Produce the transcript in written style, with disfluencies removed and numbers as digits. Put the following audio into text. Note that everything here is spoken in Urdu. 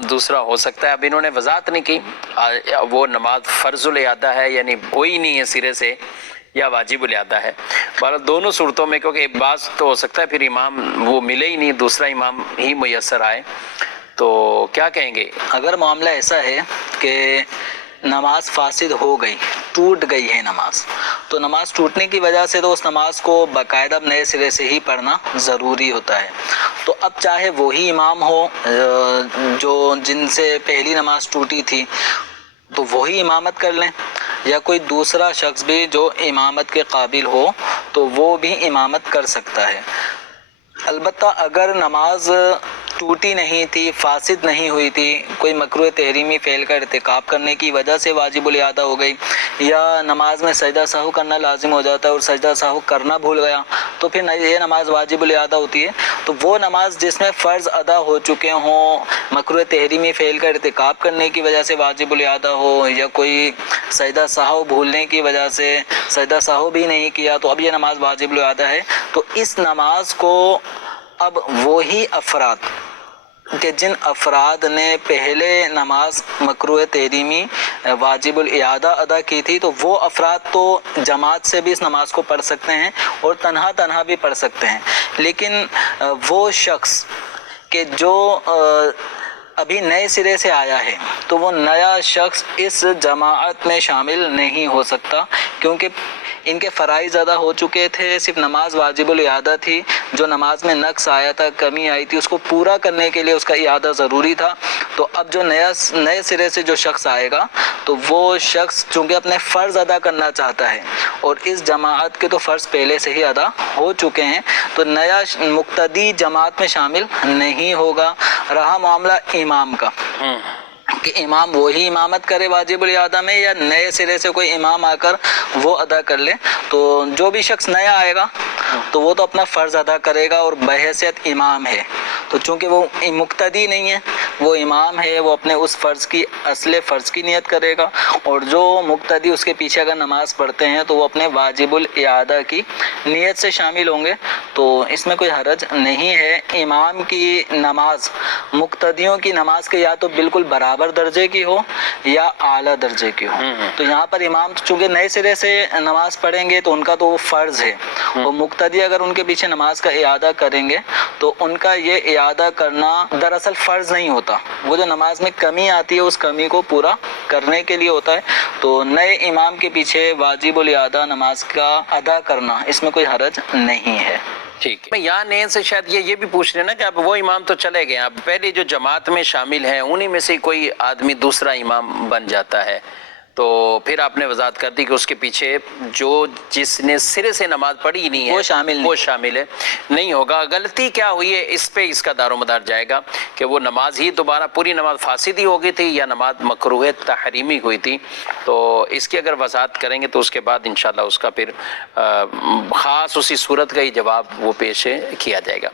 دوسرا ہو سکتا ہے. اب انہوں نے وضاحت نہیں کی وہ نماز فرض الاعادہ ہے یعنی وہی نہیں ہے سرے سے یا واجب الاعادہ ہے. بہرحال دونوں صورتوں میں کیونکہ بعض تو ہو سکتا ہے پھر امام وہ ملے ہی نہیں, دوسرا امام ہی میسر آئے, تو کیا کہیں گے؟ اگر معاملہ ایسا ہے کہ نماز فاسد ہو گئی, ٹوٹ گئی ہے نماز, تو نماز ٹوٹنے کی وجہ سے تو اس نماز کو باقاعدہ نئے سرے سے ہی پڑھنا ضروری ہوتا ہے. تو اب چاہے وہی امام ہو جو جن سے پہلی نماز ٹوٹی تھی تو وہی امامت کر لیں, یا کوئی دوسرا شخص بھی جو امامت کے قابل ہو تو وہ بھی امامت کر سکتا ہے. البتہ اگر نماز ٹوٹی نہیں تھی, فاسد نہیں ہوئی تھی, کوئی مکروہ تحریمی فعل کا ارتکاب کرنے کی وجہ سے واجب الاعادہ ہو گئی, یا نماز میں سجدہ سہو کرنا لازم ہو جاتا ہے اور سجدہ سہو کرنا بھول گیا, تو پھر یہ نماز واجب الاعادہ ہوتی ہے. تو وہ نماز جس میں فرض ادا ہو چکے ہوں, مکروہ تحریمی فعل کا ارتکاب کرنے کی وجہ سے واجب الاعادہ ہو, یا کوئی سجدہ سہو بھولنے کی وجہ سے سجدہ سہو بھی نہیں کیا, تو اب یہ نماز واجب الاعادہ ہے. تو اس نماز کو اب وہی افراد کہ جن افراد نے پہلے نماز مکروہ تحریمی واجب الاعادہ ادا کی تھی, تو وہ افراد تو جماعت سے بھی اس نماز کو پڑھ سکتے ہیں اور تنہا تنہا بھی پڑھ سکتے ہیں. لیکن وہ شخص کہ جو ابھی نئے سرے سے آیا ہے تو وہ نیا شخص اس جماعت میں شامل نہیں ہو سکتا, کیونکہ ان کے فرائض ادا ہو چکے تھے, صرف نماز واجب الاعادہ تھی, جو نماز میں نقص آیا تھا, کمی آئی تھی, اس کو پورا کرنے کے لیے اس کا اعادہ ضروری تھا. تو اب جو نئے سرے سے جو شخص آئے گا تو وہ شخص چونکہ اپنے فرض ادا کرنا چاہتا ہے اور اس جماعت کے تو فرض پہلے سے ہی ادا ہو چکے ہیں, تو نیا مقتدی جماعت میں شامل نہیں ہوگا. رہا معاملہ امام کا کہ امام وہی امامت کرے واجب الاعادہ میں یا نئے سرے سے کوئی امام آ کر وہ ادا کر لے, تو جو بھی شخص نیا آئے گا تو وہ تو اپنا فرض ادا کرے گا اور بحیثیت امام ہے. تو چونکہ وہ مقتدی نہیں ہے, وہ امام ہے, وہ اپنے اس فرض کی اصل فرض کی نیت کرے گا, اور جو مقتدی اس کے پیچھے اگر نماز پڑھتے ہیں تو وہ اپنے واجب الاعادہ کی نیت سے شامل ہوں گے. تو اس میں کوئی حرج نہیں ہے. امام کی نماز مقتدیوں کی نماز کے یا تو بالکل برابر درجے کی ہو یا اعلیٰ درجے کی ہو. تو یہاں پر امام چونکہ نئے سرے سے نماز پڑھیں گے تو ان کا تو وہ فرض ہے, اور مقتدی اگر ان کے پیچھے نماز کا اعادہ کریں گے تو ان کا یہ اعادہ کرنا دراصل فرض نہیں ہوتا, وہ جو نماز میں کمی آتی ہے اس کمی کو پورا کرنے کے لیے ہوتا ہے. تو نئے امام کے پیچھے واجب الاعادہ نماز کا ادا کرنا اس میں کوئی حرج نہیں ہے. ٹھیک ہے. یہاں نئے سے شاید یہ بھی پوچھ رہے نا کہ اب وہ امام تو چلے گئے, اب پہلے جو جماعت میں شامل ہیں انہی میں سے کوئی آدمی دوسرا امام بن جاتا ہے, تو پھر آپ نے وضاحت کر دی کہ اس کے پیچھے جو جس نے سرے سے نماز پڑھی ہی نہیں ہے وہ شامل ہے, نہیں ہوگا. غلطی کیا ہوئی ہے اس پہ اس کا دار و مدار جائے گا کہ وہ نماز ہی دوبارہ پوری نماز فاسد ہی ہو گئی تھی یا نماز مکروہ تحریمی ہوئی تھی. تو اس کی اگر وضاحت کریں گے تو اس کے بعد انشاءاللہ اس کا پھر خاص اسی صورت کا ہی جواب وہ پیش کیا جائے گا.